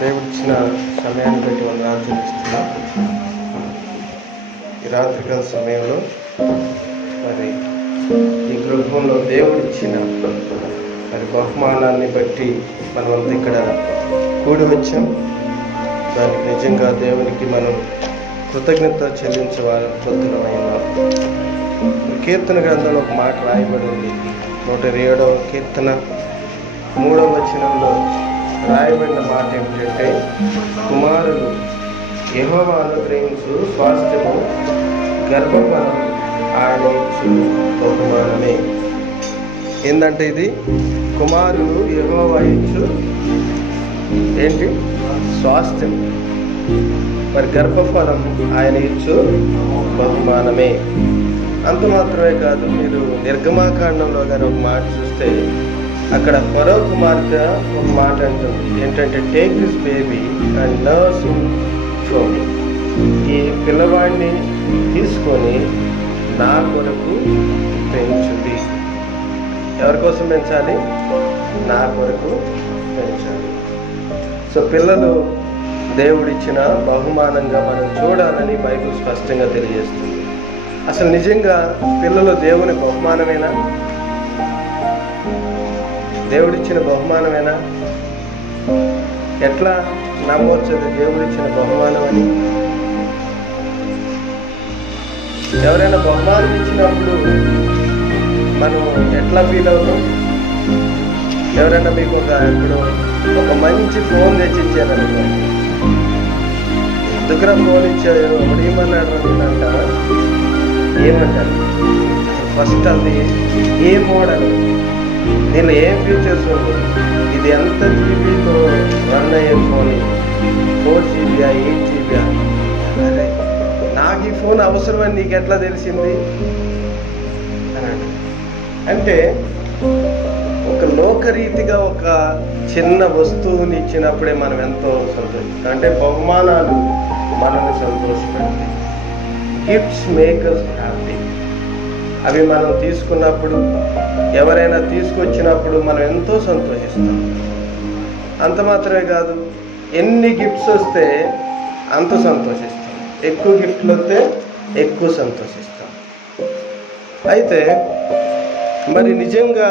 దేవుడిచ్చిన సమయాన్ని బట్టి వందనాలు చెల్లిస్తున్నాం. ఈ రాత్రికాల సమయంలో మరి ఈ గృహంలో దేవుడిచ్చిన మరి బహుమానాన్ని బట్టి మనమంతా ఇక్కడ కూడి వచ్చాం. దానికి నిజంగా దేవునికి మనం కృతజ్ఞత చెల్లించవలసినమైనాం. కీర్తన గ్రంథంలో ఒక మాట రాయబడి ఉంది. 107వ కీర్తన 3వ వచనంలో రాయబడిన మాట ఏమిటంటే, కుమారులు యెహోవా అనుగ్రహించు స్వాస్థ్యము, గర్భఫలం ఆయన ఇచ్చు బహుమానమే. ఏంటంటే ఇది కుమారులు యెహోవా ఇచ్చు ఏంటి? స్వాస్థ్యం. మరి గర్భఫలం ఆయన ఇచ్చు బహుమానమే. అంత మాత్రమే కాదు, మీరు నిర్గమాకాండంలో కానీ ఒక మాట చూస్తే అక్కడ ఫరో కుమార్తె ఒక మాట అంటుంది. ఏంటంటే, take this baby and nurse him for me. ఈ పిల్లవాడిని తీసుకొని నా కొరకు పెంచుడి. ఎవరి కోసం పెంచాలి? నా కొరకు పెంచాలి. సో పిల్లలు దేవుడిచ్చిన బహుమానంగా మనం చూడాలని బైబిల్ స్పష్టంగా తెలియజేస్తుంది. అసలు నిజంగా పిల్లలు దేవుని బహుమానమేనా? దేవుడిచ్చిన బహుమానమేనా? ఎట్లా నమ్మవచ్చు దేవుడిచ్చిన బహుమానం అని? ఎవరైనా బహుమానం ఇచ్చినప్పుడు మనం ఎట్లా ఫీల్ అవుతాం? ఎవరైనా మీకు ఇప్పుడు ఒక మంచి ఫోన్ తెచ్చి ఇచ్చారనుకో, దగ్గర ఫోన్ ఇచ్చారు, ఒకటి ఏమన్నాడు అంటారా? ఏమంటారు? ఫస్ట్ అది ఏ మోడల్, దీనిలో ఏం ఫీచర్స్ ఉంది, ఇది ఎంత జీబీతో రన్ అయ్యే ఫోన్, 4 GB 8 GB? అదే నాకు ఈ ఫోన్ అవసరమని నీకు ఎట్లా తెలిసింది అని అంటే, ఒక లోకరీతిగా ఒక చిన్న వస్తువుని ఇచ్చినప్పుడే మనం ఎంతో సంతోషిస్తాం. అంటే బహుమానాలు మనల్ని సంతోషపెడతాయి. Gifts make us happy. అవి మనం తీసుకున్నప్పుడు, ఎవరైనా తీసుకొచ్చినప్పుడు మనం ఎంతో సంతోషిస్తాం. అంత మాత్రమే కాదు, ఎన్ని గిఫ్ట్స్ వస్తే అంత సంతోషిస్తాం. ఎక్కువ గిఫ్ట్లు వస్తే ఎక్కువ సంతోషిస్తాం. అయితే మరి నిజంగా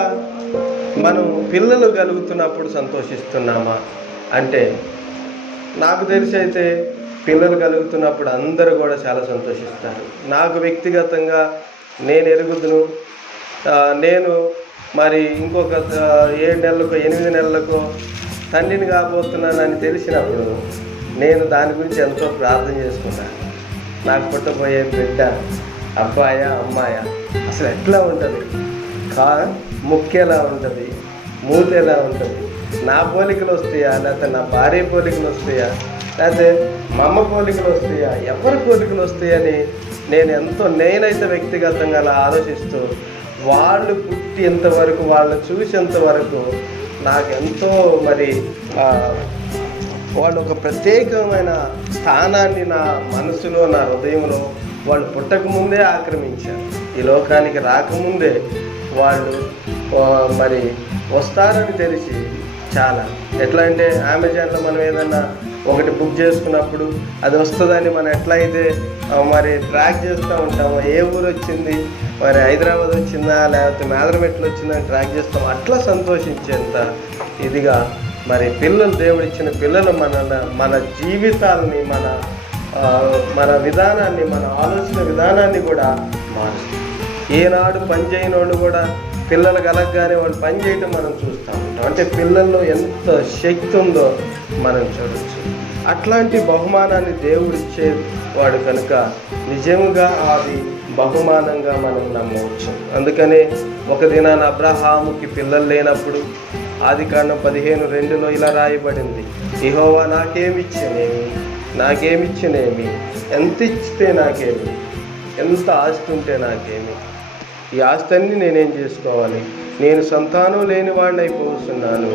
మనం పిల్లలు కలుగుతున్నప్పుడు సంతోషిస్తున్నామా అంటే, నాకు తెలిసి అయితే పిల్లలు కలుగుతున్నప్పుడు అందరూ కూడా చాలా సంతోషిస్తారు. నాకు వ్యక్తిగతంగా నేను ఎరుగుదును, నేను మరి ఇంకొక 7 నెలలకో 8 నెలలకో తండ్రిని కాబోతున్నానని తెలిసినప్పుడు నేను దాని గురించి ఎంతో ప్రార్థన చేసుకున్నాను. నాకు పుట్టబోయే బిడ్డ అబ్బాయా అమ్మాయా, అసలు ఎట్లా ఉంటుంది, ముక్కు ఎలా ఉంటుంది, మూతి ఎలా ఉంటుంది, నా పోలికలు వస్తాయా, లేకపోతే నా భార్య పోలికలు వస్తాయా, లేకపోతే మా అమ్మ పోలికలు వస్తాయా, ఎవరి పోలికలు వస్తాయని నేనైతే వ్యక్తిగతంగా అలా ఆలోచిస్తూ, వాళ్ళు పుట్టేంతవరకు, వాళ్ళు చూసేంతవరకు నాకెంతో మరి వాళ్ళు ఒక ప్రత్యేకమైన స్థానాన్ని నా మనసులో, నా హృదయంలో వాళ్ళు పుట్టకముందే ఆక్రమించారు. ఈ లోకానికి రాకముందే వాళ్ళు మరి వస్తారని తెలిసి చాలా, ఎట్లా అంటే అమెజాన్లో మనం ఏదన్నా ఒకటి బుక్ చేసుకున్నప్పుడు అది వస్తుందని మనం ఎట్లా అయితే మరి ట్రాక్ చేస్తూ ఉంటామో, ఏ ఊరు వచ్చింది, మరి హైదరాబాద్ వచ్చిందా లేకపోతే మేదరమెట్లు వచ్చిందని ట్రాక్ చేస్తాం. అట్లా సంతోషించేంత ఇదిగా మరి పిల్లలు, దేవుడిచ్చిన పిల్లలు మన జీవితాలని, మన విధానాన్ని, మన ఆలోచన విధానాన్ని కూడా మారుస్తారు. ఏనాడు పని చేయని వాళ్ళు కూడా పిల్లలు కలగగానే వాళ్ళు పని చేయటం మనం చూస్తూ ఉంటాం. అంటే పిల్లల్లో ఎంత శక్తి ఉందో మనం చూడవచ్చు. అట్లాంటి బహుమానాన్ని దేవుడిచ్చేవాడు కనుక నిజంగా అది బహుమానంగా మనం నమ్మవచ్చు. అందుకనే ఒక దినాన అబ్రహాముకి పిల్లలు లేనప్పుడు ఆదికాండం 15:2లో ఇలా రాయబడింది, యెహోవా నాకేమిచ్చినేమి, ఎంత ఇచ్చితే నాకేమి, ఎంత ఆస్తి ఉంటే నాకేమి, ఈ ఆస్తిని నేనేం చేసుకోవాలి, నేను సంతానం లేని వాడిని అయిపోతున్నాను,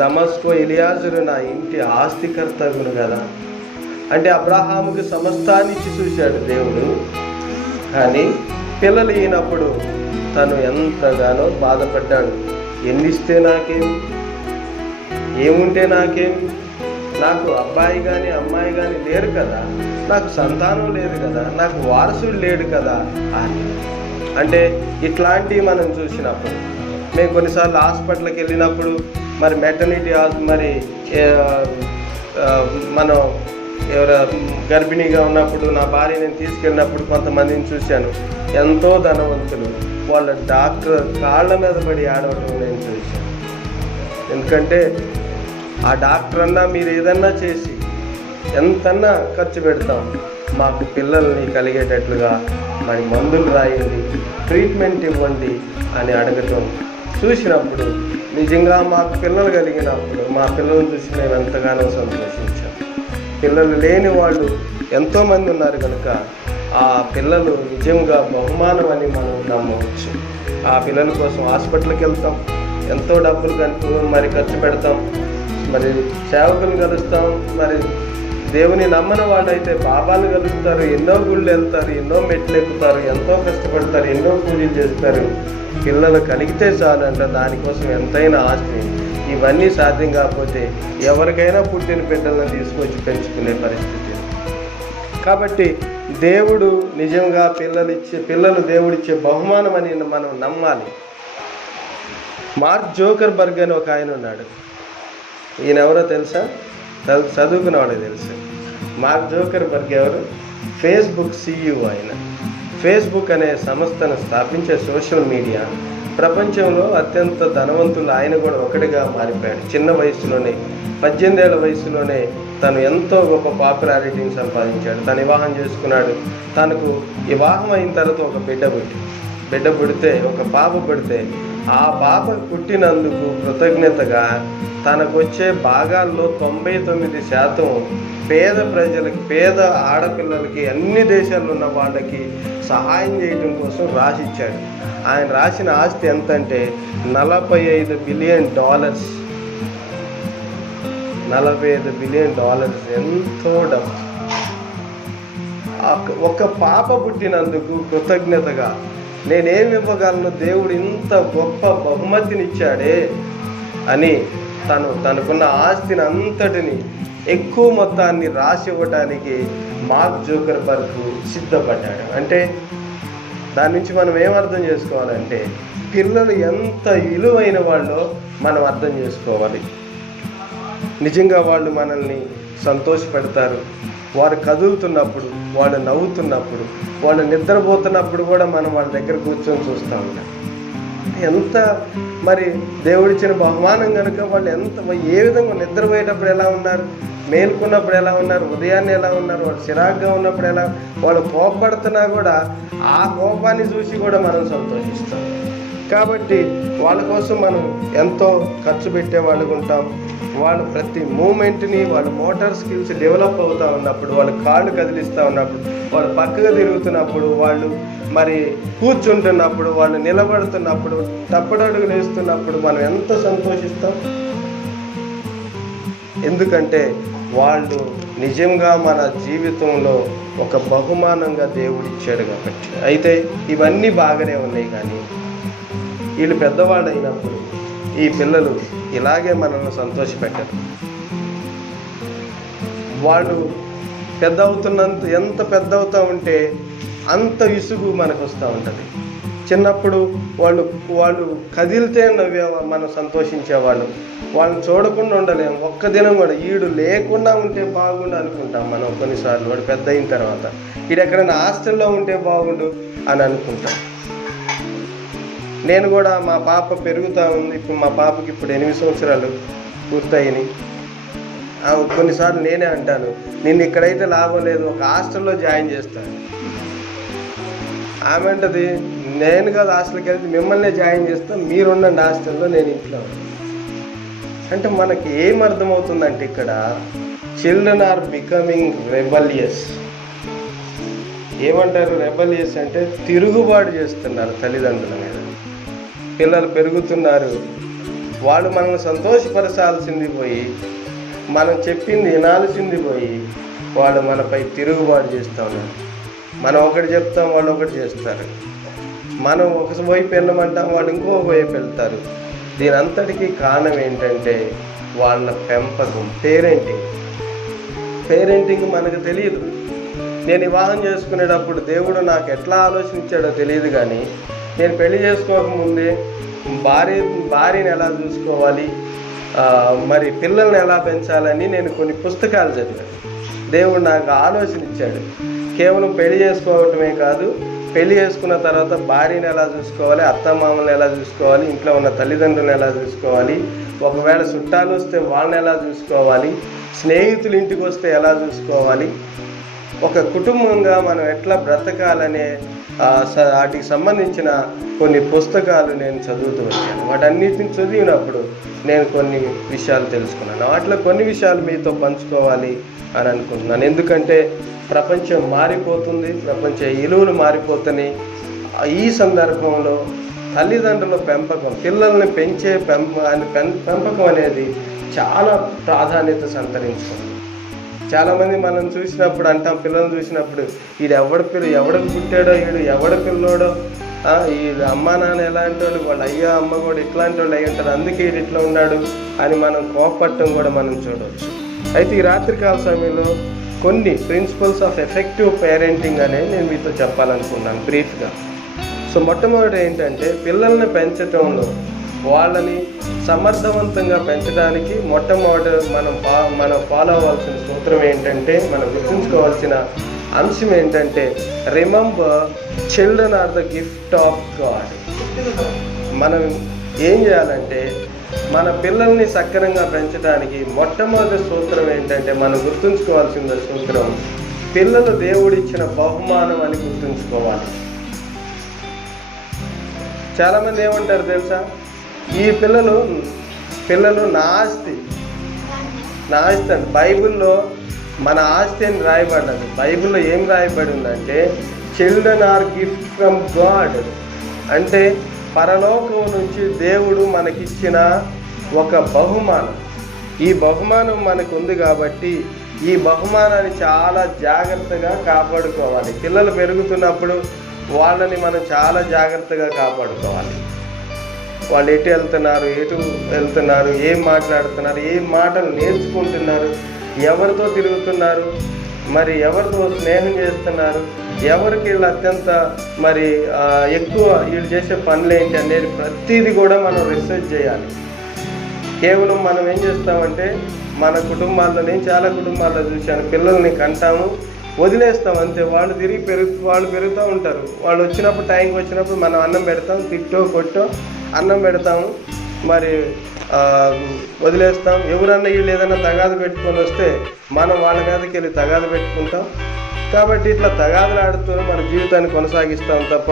దమస్కో ఎలియాజరు నా ఇంటి ఆస్తికర్తగును కదా. అంటే అబ్రహాముకి సమస్తాన్ని ఇచ్చి చూశాడు దేవుడు, కానీ పిల్లలు అయినప్పుడు తను ఎంతగానో బాధపడ్డాడు. ఎన్నిస్తే నాకేమి, ఏముంటే నాకేం, నాకు అబ్బాయి కానీ అమ్మాయి కానీ లేరు కదా, నాకు సంతానం లేదు కదా, నాకు వారసుడు లేడు కదా అని. అంటే ఇట్లాంటివి మనం చూసినప్పుడు, మేము కొన్నిసార్లు హాస్పిటల్కి వెళ్ళినప్పుడు మరి మెటర్నిటీ మరి మనం గర్భిణీగా ఉన్నప్పుడు నా భార్య నేను తీసుకెళ్ళినప్పుడు కొంతమందిని చూశాను, ఎంతో ధనవంతులు, వాళ్ళ డాక్టర్ కాళ్ళ మీద పడి ఆడవటం నేను చూశాను. ఎందుకంటే ఆ డాక్టర్ అన్నా మీరు ఏదన్నా చేసి ఎంతన్నా ఖర్చు పెడతాం, మాకు పిల్లల్ని కలిగేటట్లుగా మరి మందులు రాయండి, ట్రీట్మెంట్ ఇవ్వండి అని అడగటం చూసినప్పుడు నిజంగా మాకు పిల్లలు కలిగినప్పుడు మా పిల్లలను చూసి మేము ఎంతగానో సంతోషించాం. పిల్లలు లేని వాళ్ళు ఎంతోమంది ఉన్నారు కనుక ఆ పిల్లలు నిజంగా బహుమానం అని మనం నమ్మవచ్చు. ఆ పిల్లల కోసం హాస్పిటల్కి వెళ్తాం, ఎంతో డబ్బులు మరి ఖర్చు పెడతాం, మరి సేవకులు కలుస్తాం, మరి దేవుని నమ్మని వాళ్ళైతే బాబాలు కలుస్తారు, ఎన్నో గుళ్ళు వెళ్తారు, ఎన్నో మెట్లు ఎక్కుతారు, ఎంతో కష్టపడతారు, ఎన్నో పూజలు చేస్తారు. పిల్లలు కలిగితే చాలు అంట, దానికోసం ఎంతైనా ఆస్తి. ఇవన్నీ సాధ్యం కాకపోతే ఎవరికైనా పుట్టిన బిడ్డలను తీసుకొచ్చి పెంచుకునే పరిస్థితి. కాబట్టి దేవుడు నిజంగా పిల్లలు దేవుడిచ్చే బహుమానం అని మనం నమ్మాలి. మార్క్ జోకర్బర్గ్ అని ఒక ఆయన ఉన్నాడు. ఈయన ఎవరో తెలుసా? చదువుకున్న వాళ్ళకి తెలుసు. మార్క్ జోకర్బర్గ్ ఎవరు? ఫేస్బుక్ CEO ఆయన. ఫేస్బుక్ అనే సంస్థను స్థాపించే సోషల్ మీడియా ప్రపంచంలో అత్యంత ధనవంతులు ఆయన కూడా ఒకటిగా మారిపోయాడు. చిన్న వయసులోనే 18 ఏళ్ల వయసులోనే తను ఎంతో గొప్ప పాపులారిటీని సంపాదించాడు. తను వివాహం చేసుకున్నాడు. తనకు వివాహం అయిన తర్వాత ఒక బిడ్డ పుడితే ఒక పాప పుడితే ఆ పాప పుట్టినందుకు కృతజ్ఞతగా తనకు వచ్చే భాగాల్లో 99% పేద ప్రజలకి, పేద ఆడపిల్లలకి, అన్ని దేశాల్లో ఉన్న వాళ్ళకి సహాయం చేయడం కోసం రాసిచ్చాడు. ఆయన రాసిన ఆస్తి ఎంతంటే $45 బిలియన్. $45 బిలియన్ ఎంతో డబ్బు. ఒక పాప పుట్టినందుకు కృతజ్ఞతగా నేనేమి ఇవ్వగలను, దేవుడు ఇంత గొప్ప బహుమతినిచ్చాడే అని తనకున్న ఆస్తిని అంతటిని ఎక్కువ మొత్తాన్ని రాసి ఇవ్వటానికి మార్క్ జోకర్బర్గ్ సిద్ధపడ్డాడు. అంటే దాని నుంచి మనం ఏమర్థం చేసుకోవాలంటే పిల్లలు ఎంత విలువైన వాళ్ళో మనం అర్థం చేసుకోవాలి. నిజంగా వాళ్ళు మనల్ని సంతోషపెడతారు. వారు కదులుతున్నప్పుడు, వాళ్ళు నవ్వుతున్నప్పుడు, వాళ్ళు నిద్రపోతున్నప్పుడు కూడా మనం వాళ్ళ దగ్గర కూర్చొని చూస్తూ ఉంటాం. ఎంత మరి దేవుడిచ్చిన బహుమానం కనుక వాళ్ళు ఏ విధంగా నిద్రపోయేటప్పుడు ఎలా ఉన్నారు, మేల్కొన్నప్పుడు ఎలా ఉన్నారు, ఉదయాన్నే ఎలా ఉన్నారు, వాళ్ళు చిరాగ్గా ఉన్నప్పుడు ఎలా, వాళ్ళు కోపపడుతున్నా కూడా ఆ కోపాన్ని చూసి కూడా మనం సంతోషిస్తాం. కాబట్టి వాళ్ళ కోసం మనం ఎంతో ఖర్చు పెట్టే వాళ్ళకు ఉంటాం. వాళ్ళు ప్రతి మూమెంట్ని, వాళ్ళ మోటార్ స్కిల్స్ డెవలప్ అవుతూ ఉన్నప్పుడు, వాళ్ళ కాళ్ళు కదిలిస్తూ ఉన్నప్పుడు, వాళ్ళు పక్కగా తిరుగుతున్నప్పుడు, వాళ్ళు మరి కూర్చుంటున్నప్పుడు, వాళ్ళు నిలబడుతున్నప్పుడు, తప్పడడుగులు వేస్తున్నప్పుడు మనం ఎంత సంతోషిస్తాం. ఎందుకంటే వాళ్ళు నిజంగా మన జీవితంలో ఒక బహుమానంగా దేవుడిచ్చాడు కాబట్టి. అయితే ఇవన్నీ బాగానే ఉన్నాయి, కానీ వీళ్ళు పెద్దవాళ్ళు అయినప్పుడు ఈ పిల్లలు ఇలాగే మనల్ని సంతోషపెట్టారు. వాళ్ళు ఎంత పెద్ద అవుతూ ఉంటే అంత విసుగు మనకు వస్తూ ఉంటుంది. చిన్నప్పుడు వాళ్ళు కదిలితే మనం సంతోషించేవాళ్ళు. వాళ్ళని చూడకుండా ఉండలేము. ఒక్క దినం కూడా వీడు లేకుండా ఉంటే బాగుండు అనుకుంటాం మనం కొన్నిసార్లు. వాడు పెద్ద అయిన తర్వాత వీడు ఎక్కడైనా హాస్టల్లో ఉంటే బాగుండు అని అనుకుంటాం. నేను కూడా మా పాప పెరుగుతూ ఉంది. ఇప్పుడు మా పాపకి ఇప్పుడు 8 సంవత్సరాలు పూర్తయినాయి. కొన్నిసార్లు నేనే అంటాను, నిన్ను ఇక్కడైతే లాభం లేదు, ఒక హాస్టల్లో జాయిన్ చేస్తాను. ఆమె అంటది, నేను కాదు హాస్టల్కి వెళ్తే మిమ్మల్నే జాయిన్ చేస్తాను, మీరుండండి హాస్టల్లో, నేను ఇంట్లో. అంటే మనకి ఏమర్థమవుతుందంటే ఇక్కడ చిల్డ్రన్ ఆర్ బికమింగ్ రెబలియస్. ఏమంటారు రెబలియస్ అంటే? తిరుగుబాటు చేస్తున్నారు తల్లిదండ్రుల మీద. పిల్లలు పెరుగుతున్నారు, వాళ్ళు మనల్ని సంతోషపరచాల్సింది పోయి, మనం చెప్పింది వినాల్సింది పోయి, వాళ్ళు మనపై తిరుగుబాటు చేస్తూ ఉన్నారు. మనం ఒకటి చెప్తాం, వాళ్ళు ఒకటి చేస్తారు. మనం ఒక వైపు వెళ్ళమంటాం, వాళ్ళు ఇంకో వైపు వెళ్తారు. దీని అంతటికీ కారణం ఏంటంటే వాళ్ళ పెంపకం, పేరెంటింగ్ మనకు తెలియదు. నేను వివాహం చేసుకునేటప్పుడు దేవుడు నాకు ఎట్లా ఆలోచించాడో తెలియదు, కానీ నేను పెళ్లి చేసుకోకముందే భార్యని ఎలా చూసుకోవాలి, మరి పిల్లల్ని ఎలా పెంచాలని నేను కొన్ని పుస్తకాలు చదివాను. దేవుడు నాకు ఆలోచన ఇచ్చాడు. కేవలం పెళ్లి చేసుకోవటమే కాదు, పెళ్లి చేసుకున్న తర్వాత భార్యని ఎలా చూసుకోవాలి, అత్తమామల్ని ఎలా చూసుకోవాలి, ఇంట్లో ఉన్న తల్లిదండ్రులను ఎలా చూసుకోవాలి, ఒకవేళ చుట్టాలు వస్తే వాళ్ళని ఎలా చూసుకోవాలి, స్నేహితులు ఇంటికి వస్తే ఎలా చూసుకోవాలి, ఒక కుటుంబంగా మనం ఎట్లా బ్రతకాలనే వాటికి సంబంధించిన కొన్ని పుస్తకాలు నేను చదువుతూ వచ్చాను. వాటన్నిటిని చదివినప్పుడు నేను కొన్ని విషయాలు తెలుసుకున్నాను. వాటిలో కొన్ని విషయాలు మీతో పంచుకోవాలి అని అనుకుంటున్నాను. ఎందుకంటే ప్రపంచం మారిపోతుంది, ప్రపంచ విలువలు మారిపోతున్నాయి. ఈ సందర్భంలో తల్లిదండ్రుల పెంపకం, పిల్లల్ని పెంచే పెంపకం అనేది చాలా ప్రాధాన్యత సంతరించుకుంది. చాలామంది మనం చూసినప్పుడు అంటాం, పిల్లల్ని చూసినప్పుడు వీడు ఎవడికి పుట్టాడో, వీడు ఎవడ పిల్లోడో, ఈ అమ్మ నాన్న ఎలాంటి వాళ్ళు, వాళ్ళ అయ్యా అమ్మ కూడా ఇట్లాంటి వాళ్ళు అయ్యి ఉంటారు, అందుకే వీడు ఇట్లా ఉన్నాడు అని మనం కోపపడటం కూడా మనం చూడవచ్చు. అయితే ఈ రాత్రికాల సమయంలో కొన్ని ప్రిన్సిపల్స్ ఆఫ్ ఎఫెక్టివ్ పేరెంటింగ్ అనేది నేను మీతో చెప్పాలనుకున్నాను బ్రీఫ్గా. సో మొట్టమొదటి ఏంటంటే, పిల్లల్ని పెంచటంలో వాళ్ళని సమర్థవంతంగా పెంచడానికి మొట్టమొదటి మనం ఫాలో అవ్వాల్సిన సూత్రం ఏంటంటే, మనం గుర్తుంచుకోవాల్సిన అంశం ఏంటంటే, remember children are the gift of God. మనం ఏం చేయాలంటే, మన పిల్లల్ని సక్రమంగా పెంచడానికి మొట్టమొదటి సూత్రం ఏంటంటే, మనం గుర్తుంచుకోవాల్సిన సూత్రం, పిల్లలు దేవుడిచ్చిన బహుమానం అని గుర్తుంచుకోవాలి. చాలామంది ఏమంటారు తెలుసా, ఈ పిల్లలు నా ఆస్తి అంటే బైబిల్లో మన ఆస్తి అని రాయబడ్డది. బైబిల్లో ఏం రాయబడి ఉందంటే, children are gift from God, అంటే పరలోకం నుంచి దేవుడు మనకిచ్చిన ఒక బహుమానం. ఈ బహుమానం మనకు ఉంది కాబట్టి ఈ బహుమానాన్ని చాలా జాగ్రత్తగా కాపాడుకోవాలి. పిల్లలు పెరుగుతున్నప్పుడు వాళ్ళని మనం చాలా జాగ్రత్తగా కాపాడుకోవాలి. వాళ్ళు ఎటు వెళ్తున్నారు, ఏం మాట్లాడుతున్నారు, ఏం మాటలు నేర్చుకుంటున్నారు, ఎవరితో తిరుగుతున్నారు, మరి ఎవరితో స్నేహం చేస్తున్నారు, ఎవరికి వీళ్ళు అత్యంత మరి ఎక్కువ వీళ్ళు చేసే పనులు ఏంటి అనేది ప్రతిదీ కూడా మనం రీసెర్చ్ చేయాలి. కేవలం మనం ఏం చేస్తామంటే, మన కుటుంబాల్లో, నేను చాలా కుటుంబాల్లో చూశాను, పిల్లల్ని కంటాము, వదిలేస్తాం అంతే. వాళ్ళు పెరుగుతూ ఉంటారు. వాళ్ళు వచ్చినప్పుడు, టైంకి వచ్చినప్పుడు మనం అన్నం పెడతాం, తిట్టో కొట్టో అన్నం పెడతాము, మరి వదిలేస్తాం. ఎవరన్నా వీళ్ళు ఏదైనా తగాదు పెట్టుకొని వస్తే మనం వాళ్ళ మీదకి వెళ్ళి తగాదు పెట్టుకుంటాం. కాబట్టి ఇట్లా తగాదులు ఆడుతూ మన జీవితాన్ని కొనసాగిస్తాం తప్ప,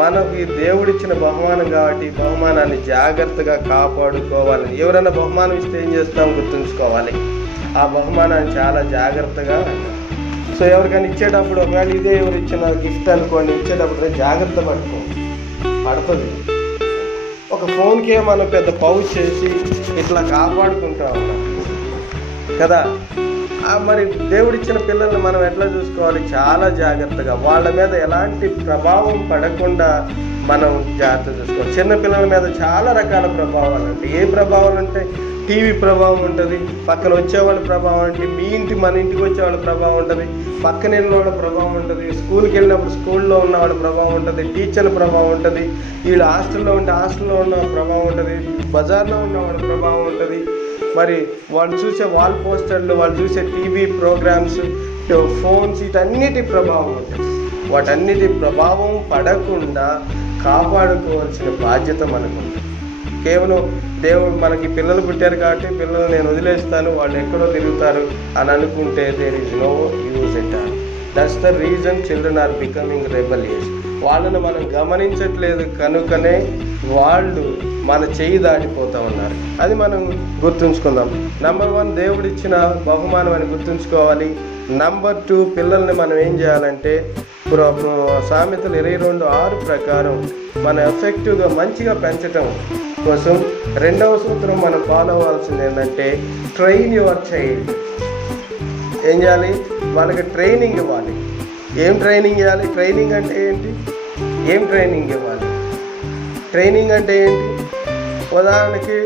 మనకి దేవుడిచ్చిన బహుమానం కాబట్టి ఈ బహుమానాన్ని జాగ్రత్తగా కాపాడుకోవాలని. ఎవరైనా బహుమానం ఇస్తే ఏం చేస్తాం గుర్తుంచుకోవాలి, ఆ బహుమానాన్ని చాలా జాగ్రత్తగా. సో ఎవరికైనా ఇచ్చేటప్పుడు, ఒకవేళ ఇదే ఎవరు ఇచ్చిన గిఫ్ట్ అనుకోండి, ఇచ్చేటప్పుడు జాగ్రత్త పడుతుంది. ఒక ఫోన్కే మనం పెద్ద పౌచ్ చేసి ఇట్లా కాపాడుకుంటూ ఉంటాం కదా. మరి దేవుడిచ్చిన పిల్లల్ని మనం ఎట్లా చూసుకోవాలి, చాలా జాగ్రత్తగా. వాళ్ళ మీద ఎలాంటి ప్రభావం పడకుండా మనం జాగ్రత్త చూసుకోవాలి. చిన్న పిల్లల మీద చాలా రకాల ప్రభావాలు ఉంటాయి. ఏ ప్రభావాలు అంటే, టీవీ ప్రభావం ఉంటుంది, పక్కన వచ్చేవాళ్ళ ప్రభావం ఉంటుంది, మన ఇంటికి వచ్చేవాళ్ళ ప్రభావం ఉంటుంది, పక్కన వెళ్ళిన వాళ్ళ ప్రభావం ఉంటుంది, స్కూల్కి వెళ్ళినప్పుడు స్కూల్లో ఉన్న వాళ్ళ ప్రభావం ఉంటుంది, టీచర్ల ప్రభావం ఉంటుంది, వీళ్ళు హాస్టల్లో ఉంటే హాస్టల్లో ఉన్న ప్రభావం ఉంటుంది, బజార్లో ఉన్న వాళ్ళ ప్రభావం ఉంటుంది, మరి వాళ్ళు చూసే వాల్ పోస్టర్లు, వాళ్ళు చూసే టీవీ ప్రోగ్రామ్స్, ఫోన్స్, వీటన్నిటి ప్రభావం ఉంటుంది. వాటన్నిటి ప్రభావం పడకుండా కాపాడుకోవాల్సిన బాధ్యత మనకు ఉంటుంది. కేవలం దేవుడు మనకి పిల్లలు పుట్టారు కాబట్టి పిల్లలు నేను వదిలేస్తాను, వాళ్ళు ఎక్కడో తిరుగుతారు అని అనుకుంటే there is no use at all. That's the reason children are becoming rebellious. వాళ్ళను మనం గమనించట్లేదు కనుకనే వాళ్ళు మన చేయి దాటిపోతూ ఉన్నారు. అది మనం గుర్తుంచుకుందాం. నెంబర్ 1 దేవుడిచ్చిన బహుమానం అని గుర్తుంచుకోవాలి. నెంబర్ 2 పిల్లల్ని మనం ఏం చేయాలంటే, సామెతలు 22:6 ప్రకారం మనం ఎఫెక్టివ్గా మంచిగా పెంచటం కోసం 2వ సూత్రం మనం ఫాలో అవ్వాల్సింది ఏంటంటే, ట్రైన్ యువర్ చైల్డ్. ఏం చేయాలి, వాళ్ళకి ట్రైనింగ్ ఇవ్వాలి. ఏం ట్రైనింగ్ ఇవ్వాలి? ట్రైనింగ్ అంటే ఏంటి? ఏం ట్రైనింగ్ ఇవ్వాలి? ట్రైనింగ్ అంటే ఏంటి? ఉదాహరణకి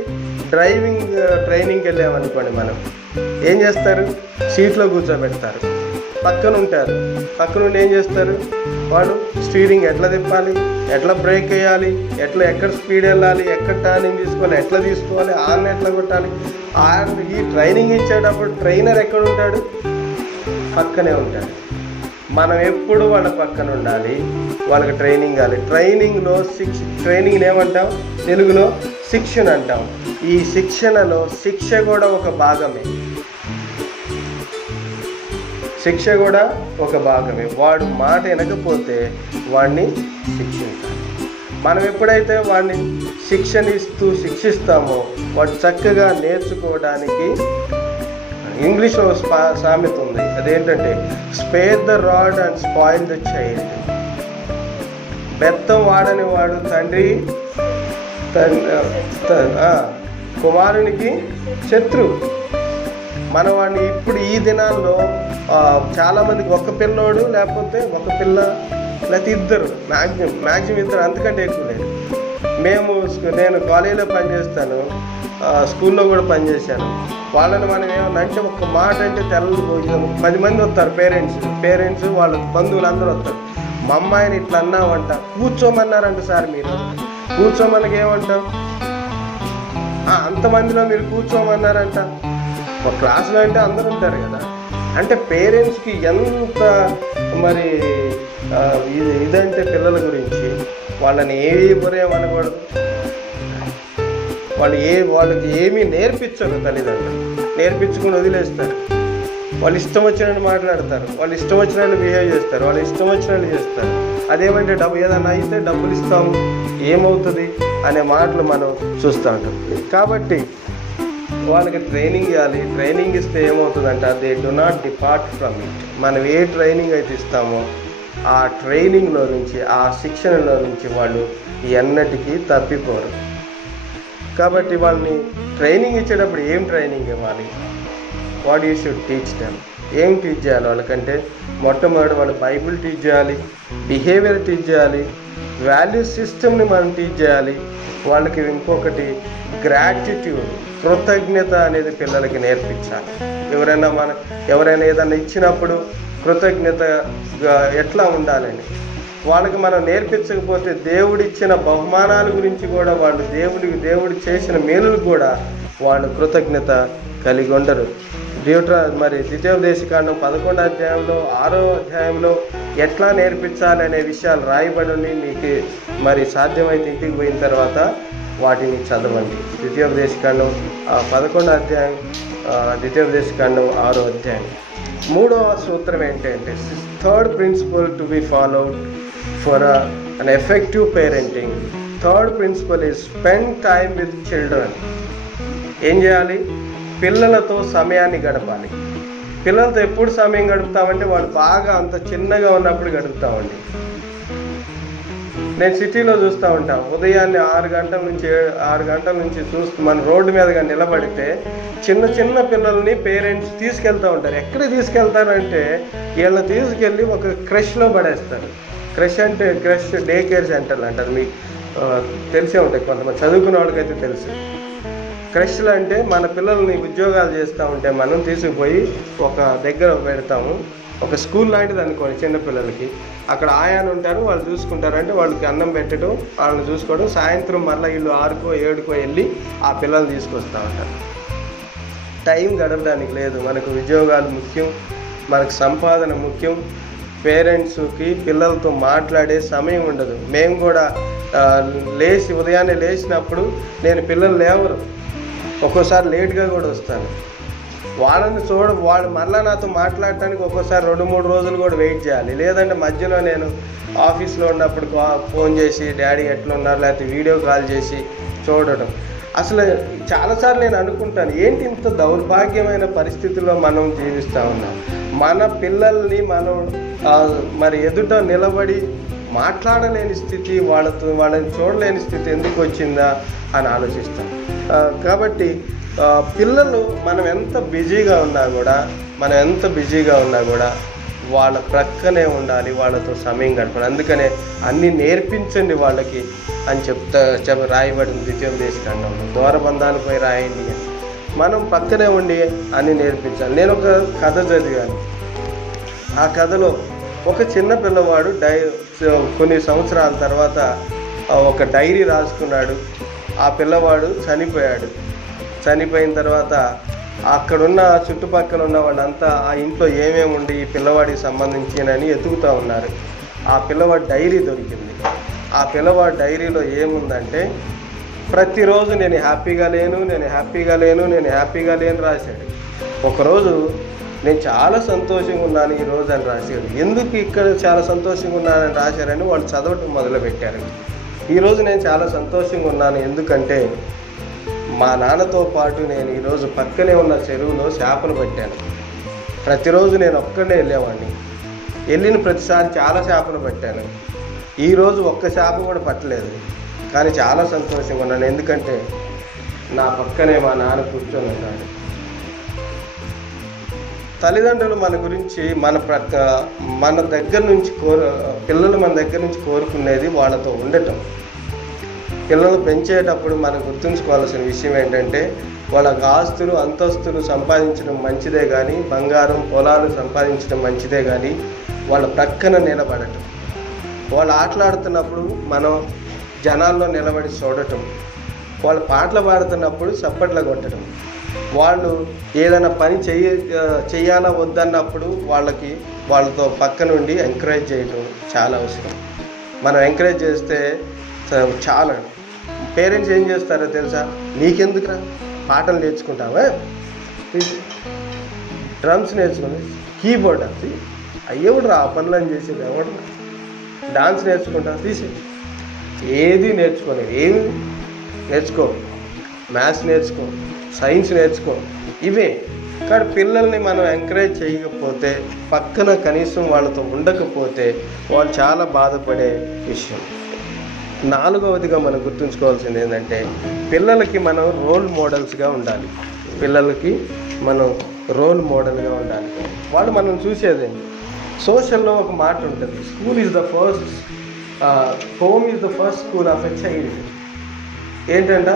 డ్రైవింగ్ ట్రైనింగ్కి వెళ్ళామనుకోండి, మనం ఏం చేస్తారు? సీట్లో కూర్చోబెడతారు, పక్కన ఉంటారు. పక్కనుండి ఏం చేస్తారు? వాడు స్టీరింగ్ ఎట్లా తిప్పాలి, ఎట్లా బ్రేక్ వేయాలి, ఎక్కడ స్పీడ్ వెళ్ళాలి, ఎక్కడ టర్నింగ్ తీసుకోవాలి, ఎట్లా తీసుకోవాలి, హార్న్ ఎట్లా కొట్టాలి. ఈ ట్రైనింగ్ ఇచ్చేటప్పుడు ట్రైనర్ ఎక్కడ ఉంటాడు? పక్కనే ఉంటాడు. మనం ఎప్పుడు వాళ్ళ పక్కన ఉండాలి, వాళ్ళకి ట్రైనింగ్ ఇవ్వాలి. ట్రైనింగ్ ఏమంటాం? తెలుగులో శిక్షణ అంటాం. ఈ శిక్షణలో శిక్ష కూడా ఒక భాగమే. శిక్ష కూడా ఒక భాగమే. వాడు మాట వినకపోతే వాడిని శిక్షించాలి. మనం ఎప్పుడైతే వాడిని శిక్షిస్తామో వాడు చక్కగా నేర్చుకోవడానికి, ఇంగ్లీష్లో సామెత ఉంది, అదేంటంటే spare the rod and spoil the child. బెత్తం వాడని వాడు కుమారునికి శత్రువు. మన వాడిని ఇప్పుడు ఈ దినాల్లో చాలామందికి ఒక పిల్లోడు, లేకపోతే ఒక పిల్ల, లేకపోతే ఇద్దరు, మ్యాక్సిమం ఇద్దరు, అంతకంటే ఎక్కువ లేదు. నేను కాలేజీలో పనిచేస్తాను, స్కూల్లో కూడా పనిచేశాను. వాళ్ళని మనం ఏమన్నా అంటే ఒక మాట అంటే 10 మంది వస్తారు. పేరెంట్స్ వాళ్ళ బంధువులు అందరూ వస్తారు. మా అమ్మాయిని ఇట్లా అన్నామంట, కూర్చోమన్నారంట సార్, మీరు కూర్చోమనకి ఏమంటాం? అంతమందిలో మీరు కూర్చోమన్నారంట. ఒక క్లాసులో అంటే అందరూ ఉంటారు కదా. అంటే పేరెంట్స్కి ఎంత మరి ఇదంటే పిల్లల గురించి వాళ్ళని ఏమనకూడదు. వాళ్ళకి ఏమీ నేర్పించరు తల్లిదండ్రులు. నేర్పించుకుని వదిలేస్తారు. వాళ్ళు ఇష్టం వచ్చినట్టు మాట్లాడతారు, వాళ్ళు ఇష్టం వచ్చినట్టు బిహేవ్ చేస్తారు, వాళ్ళు ఇష్టం వచ్చినట్టు చేస్తారు. అదేమంటే ఏదైనా అయితే డబ్బులు ఇస్తాము, ఏమవుతుంది అనే మాటలు మనం చూస్తూ ఉంటాం. కాబట్టి వాళ్ళకి ట్రైనింగ్ ఇవ్వాలి. ట్రైనింగ్ ఇస్తే ఏమవుతుందంటే they do not depart from it. మనం ఏ ట్రైనింగ్ అయితే ఇస్తామో ఆ ట్రైనింగ్లో నుంచి, ఆ శిక్షణలో నుంచి వాళ్ళు ఎన్నటికీ తప్పిపోరు. కాబట్టి వాళ్ళని ట్రైనింగ్ ఇచ్చేటప్పుడు ఏం ట్రైనింగ్ ఇవ్వాలి? What you should teach them. ఏం టీచ్ చేయాలి వాళ్ళకంటే? మొట్టమొదటి వాళ్ళు బైబిల్ టీచ్ చేయాలి, బిహేవియర్ టీచ్ చేయాలి, వాల్యూ సిస్టమ్ని మనం టీచ్ చేయాలి. వాళ్ళకి ఇంకొకటి గ్రాటిట్యూడ్, కృతజ్ఞత అనేది పిల్లలకి నేర్పించాలి. ఎవరైనా ఏదైనా ఇచ్చినప్పుడు కృతజ్ఞతగా ఎట్లా ఉండాలని వాళ్ళకి మనం నేర్పించకపోతే దేవుడిచ్చిన బహుమానాల గురించి కూడా వాళ్ళు దేవుడు చేసిన మేలులు కూడా వాళ్ళు కృతజ్ఞత కలిగి ఉండరు. ద్వితీయోపదేశకాండం 11వ అధ్యాయంలో 6వ అధ్యాయంలో ఎట్లా నేర్పించాలి అనే విషయాలు రాయబడి నీకు సాధ్యమైతే ఇంటికి పోయిన తర్వాత వాటిని చదవండి. ద్వితీయోపదేశకాండం 11వ అధ్యాయం, ద్వితీయోపదేశకాండం 6వ అధ్యాయం. 3వ సూత్రం ఏంటంటే, third principal to be followed for an effective parenting. Third principal is spend time with children. ఏం చేయాలి? పిల్లలతో సమయాన్ని గడపాలి. పిల్లలతో ఎప్పుడు సమయం గడుపుతామంటే వాళ్ళు బాగా అంత చిన్నగా ఉన్నప్పుడు గడుపుతామండి. నేను సిటీలో చూస్తూ ఉంటాను, ఉదయాన్నే 6 గంటల నుంచి చూస్తూ మన రోడ్డు మీదగా నిలబడితే చిన్న పిల్లల్ని పేరెంట్స్ తీసుకెళ్తూ ఉంటారు. ఎక్కడ తీసుకెళ్తారంటే వీళ్ళని తీసుకెళ్ళి ఒక క్రష్లో పడేస్తారు. క్రష్ డే కేర్ సెంటర్లు అంటారు. మీకు తెలిసే ఉంటాయి, కొంతమంది చదువుకున్న వాళ్ళకైతే తెలుసు. క్రష్లు అంటే మన పిల్లల్ని ఉద్యోగాలు చేస్తూ ఉంటే మనం తీసుకుపోయి ఒక దగ్గర పెడతాము. ఒక స్కూల్ లాంటిది అనుకోండి చిన్నపిల్లలకి. అక్కడ ఆయాలు ఉంటారు, వాళ్ళు చూసుకుంటారు. అంటే వాళ్ళకి అన్నం పెట్టడం, వాళ్ళని చూసుకోవడం. సాయంత్రం మళ్ళీ వీళ్ళు 6కో 7కో వెళ్ళి ఆ పిల్లల్ని తీసుకొస్తూ ఉంటారు. టైం గడపడానికి లేదు. మనకు ఉద్యోగాలు ముఖ్యం, మనకు సంపాదన ముఖ్యం. పేరెంట్స్కి పిల్లలతో మాట్లాడే సమయం ఉండదు. మేము కూడా ఉదయాన్నే లేచినప్పుడు నేను పిల్లలు లేవరు, ఒక్కోసారి లేట్గా కూడా వస్తాను. వాళ్ళు మళ్ళీ నాతో మాట్లాడటానికి ఒక్కోసారి 2-3 రోజులు కూడా వెయిట్ చేయాలి. లేదంటే మధ్యలో నేను ఆఫీస్లో ఉన్నప్పుడు ఫోన్ చేసి డాడీ ఎట్లా ఉన్నారు, లేకపోతే వీడియో కాల్ చేసి చూడటం. అసలు చాలాసార్లు నేను అనుకుంటాను, ఏంటి ఇంత దౌర్భాగ్యమైన పరిస్థితుల్లో మనం జీవిస్తూ ఉన్నాం. మన పిల్లల్ని మనం ఎదుట నిలబడి మాట్లాడలేని స్థితి, వాళ్ళని చూడలేని స్థితి ఎందుకు వచ్చిందా అని ఆలోచిస్తాం. కాబట్టి పిల్లలు మనం ఎంత బిజీగా ఉన్నా కూడా వాళ్ళ ప్రక్కనే ఉండాలి, వాళ్ళతో సమయం గడపాలి. అందుకనే అన్నీ నేర్పించండి వాళ్ళకి అని రాయబడింది ద్వితీయోపదేశకాండంలో. దూరబంధాలపై రాయండి అని. మనం పక్కనే ఉండి అన్నీ నేర్పించాలి. నేను ఒక కథ చదివాను. ఆ కథలో ఒక చిన్న పిల్లవాడు కొన్ని సంవత్సరాల తర్వాత ఒక డైరీ రాసుకున్నాడు. ఆ పిల్లవాడు చనిపోయాడు. చనిపోయిన తర్వాత అక్కడున్న చుట్టుపక్కల ఉన్న వాళ్ళంతా ఆ ఇంట్లో ఏమేమి ఉండి ఈ పిల్లవాడికి సంబంధించినని ఎతుకుతూ ఉన్నారు. ఆ పిల్లవాడి డైరీ దొరికింది. ఆ పిల్లవాడి డైరీలో ఏముందంటే, ప్రతిరోజు నేను హ్యాపీగా లేను రాశాడు. ఒకరోజు నేను చాలా సంతోషంగా ఉన్నాను ఈరోజు అని రాశాడు. ఎందుకు ఇక్కడ చాలా సంతోషంగా ఉన్నానని రాశారని వాళ్ళు చదవటం మొదలుపెట్టారు. ఈరోజు నేను చాలా సంతోషంగా ఉన్నాను ఎందుకంటే మా నాన్నతో పాటు నేను ఈరోజు పక్కనే ఉన్న చెరువులో చేపలు పట్టాను. ప్రతిరోజు నేను ఒక్కడే వెళ్ళేవాడిని. వెళ్ళిన ప్రతిసారి చాలా చేపలు పట్టాను. ఈరోజు ఒక్క చేప కూడా పట్టలేదు, కానీ చాలా సంతోషంగా ఉన్నాను ఎందుకంటే నా పక్కనే మా నాన్న కూర్చొని ఉన్నాడు. తల్లిదండ్రులు మన గురించి మన దగ్గర నుంచి పిల్లలు మన దగ్గర నుంచి కోరుకునేది వాళ్ళతో ఉండటం. పిల్లలు పెంచేటప్పుడు మనం గుర్తుంచుకోవాల్సిన విషయం ఏంటంటే, వాళ్ళ ఆస్తులు అంతస్తులు సంపాదించడం మంచిదే కానీ, బంగారం పొలాలు సంపాదించడం మంచిదే కానీ, వాళ్ళ ప్రక్కన నిలబడటం. వాళ్ళు ఆటలాడుతున్నప్పుడు మనం జనాల్లో నిలబడి చూడటం, వాళ్ళు పాటలు పాడుతున్నప్పుడు చప్పట్లు కొట్టడం, వాళ్ళు ఏదైనా పని చెయ్యాలా వద్దన్నప్పుడు వాళ్ళతో పక్క నుండి ఎంకరేజ్ చేయడం చాలా అవసరం. మనం ఎంకరేజ్ చేస్తే చాలా. పేరెంట్స్ ఏం చేస్తారో తెలుసా? నీకెందుకురా పాటలు నేర్చుకుంటావా, డ్రమ్స్ నేర్చుకుని, కీబోర్డ్ అది అయ్యేవుడు ఆ పనులను చేసేది ఎవడు, డాన్స్ నేర్చుకుంటా తీసి ఏది నేర్చుకోలేదు. ఏమి నేర్చుకో, మ్యాథ్స్ నేర్చుకో, సైన్స్ నేర్చుకో, ఇవే. కానీ పిల్లల్ని మనం ఎంకరేజ్ చేయకపోతే, పక్కన కనీసం వాళ్ళతో ఉండకపోతే వాళ్ళు చాలా బాధపడే విషయం. నాలుగవదిగా మనం గుర్తుంచుకోవాల్సింది ఏంటంటే, పిల్లలకి మనం రోల్ మోడల్స్గా ఉండాలి. వాళ్ళు మనం చూసేదండి. సోషల్లో ఒక మాట ఉంటుంది, home is the first school of a child. ఏంటంట,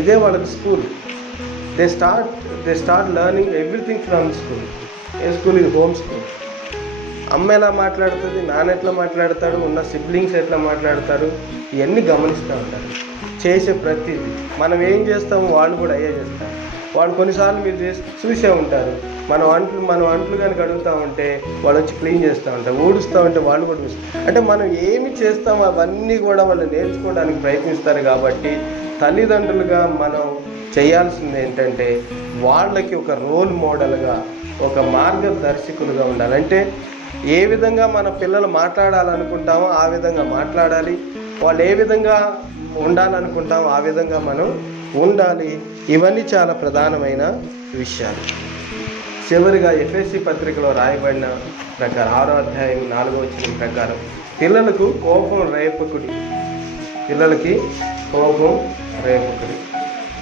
ఇదే వాళ్ళకి school. They start learning everything from school. A school? ఇది హోమ్ స్కూల్. అమ్మ ఎలా మాట్లాడుతుంది, నాన్న ఎట్లా మాట్లాడతాడు, ఉన్న సిబ్లింగ్స్ ఎట్లా మాట్లాడతారు, ఇవన్నీ గమనిస్తూ ఉంటారు. చేసే ప్రతిదీ మనం ఏం చేస్తామో వాళ్ళు కూడా అయ్యే చేస్తారు. వాళ్ళు కొన్నిసార్లు మీరు చూసే ఉంటారు, మనం అంట్లు కానీ కడుగుతూ ఉంటే వాళ్ళు వచ్చి క్లీన్ చేస్తూ ఉంటారు, ఊడుస్తూ ఉంటే వాళ్ళు కూడా చూస్తారు. అంటే మనం ఏమి చేస్తామో అవన్నీ కూడా వాళ్ళు నేర్చుకోవడానికి ప్రయత్నిస్తారు. కాబట్టి తల్లిదండ్రులుగా మనం చేయాల్సింది ఏంటంటే, వాళ్ళకి ఒక రోల్ మోడల్గా, ఒక మార్గదర్శకులుగా ఉండాలి. అంటే ఏ విధంగా మన పిల్లలు మాట్లాడాలనుకుంటామో ఆ విధంగా మాట్లాడాలి, వాళ్ళు ఏ విధంగా ఉండాలనుకుంటామో ఆ విధంగా మనం ఉండాలి. ఇవన్నీ చాలా ప్రధానమైన విషయాలు. చివరిగా ఎఫెసీ పత్రికలో రాయబడిన ప్రకారం 6వ అధ్యాయం 4వ వచనం ప్రకారం, పిల్లలకు కోపం రేపకుడి.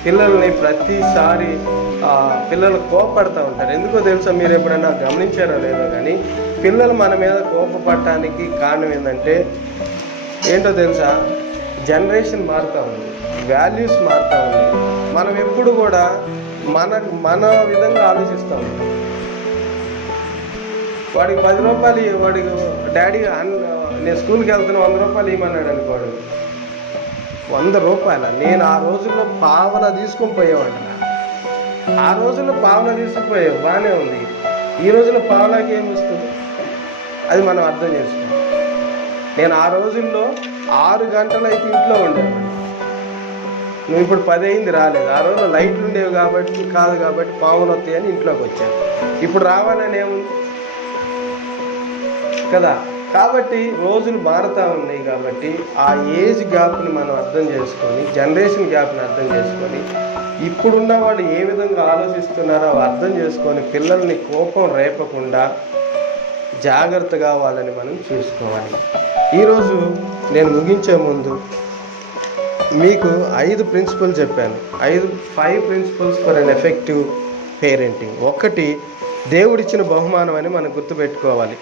పిల్లల్ని ప్రతిసారి పిల్లలు కోపపడుతూ ఉంటారు. ఎందుకో తెలుసా? మీరు ఎప్పుడైనా గమనించారో లేదో కానీ, పిల్లలు మన మీద కోపపడటానికి కారణం ఏంటో తెలుసా? జనరేషన్ మారుతూ ఉంది, వాల్యూస్ మారుతూ ఉంది. మనం ఎప్పుడు కూడా మన విధంగా ఆలోచిస్తూ ఉంటాం. వాడికి 10 రూపాయలు, వాడికి డాడీ నేను స్కూల్కి వెళ్తున్నా 100 రూపాయలు ఇవ్వమన్నాడు అనుకోడు. 100 రూపాయల? నేను ఆ రోజుల్లో పావన తీసుకొని పోయేవాడిని. ఆ రోజుల్లో పావన తీసుకుపోయావు, బాగానే ఉంది. ఈ రోజుల్లో పావలాకి ఏమి వస్తుంది? అది మనం అర్థం చేసుకోవాలి. నేను ఆ రోజుల్లో 6 గంటలు అయితే ఇంట్లో ఉండేవాడిని. నువ్వు ఇప్పుడు 10 అయింది రాలేదు. ఆ రోజుల్లో లైట్లు ఉండేవి కాబట్టి పావులు వస్తాయని ఇంట్లోకి వచ్చాను. ఇప్పుడు రావాలని ఏముంది కదా? కాబట్టి రోజులు మారుతూ ఉన్నాయి. కాబట్టి ఆ ఏజ్ గ్యాప్ని మనం అర్థం చేసుకొని, జనరేషన్ గ్యాప్ని అర్థం చేసుకొని, ఇప్పుడున్న వాళ్ళు ఏ విధంగా ఆలోచిస్తున్నారో అర్థం చేసుకొని, పిల్లల్ని కోపం రేపకుండా జాగ్రత్తగా వాళ్ళని మనం చూసుకోవాలి. ఈరోజు నేను ముగించే ముందు మీకు 5 ప్రిన్సిపల్స్ చెప్పాను. 5 principles for an effective parenting. 1, దేవుడిచ్చిన బహుమానం అని మనం గుర్తుపెట్టుకోవాలి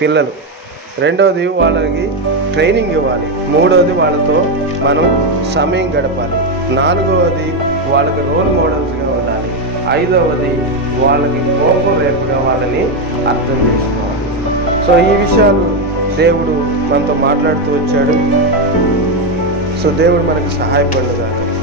పిల్లలు. రెండవది వాళ్ళకి ట్రైనింగ్ ఇవ్వాలి. మూడవది వాళ్ళతో మనం సమయం గడపాలి. నాలుగవది వాళ్ళకి రోల్ మోడల్స్గా ఉండాలి. ఐదవది వాళ్ళకి కోపం రేపుగా వాళ్ళని అర్థం చేసుకోవాలి. సో ఈ విషయాలు దేవుడు మనతో మాట్లాడుతూ వచ్చాడు. సో దేవుడు మనకు సహాయపడగాక.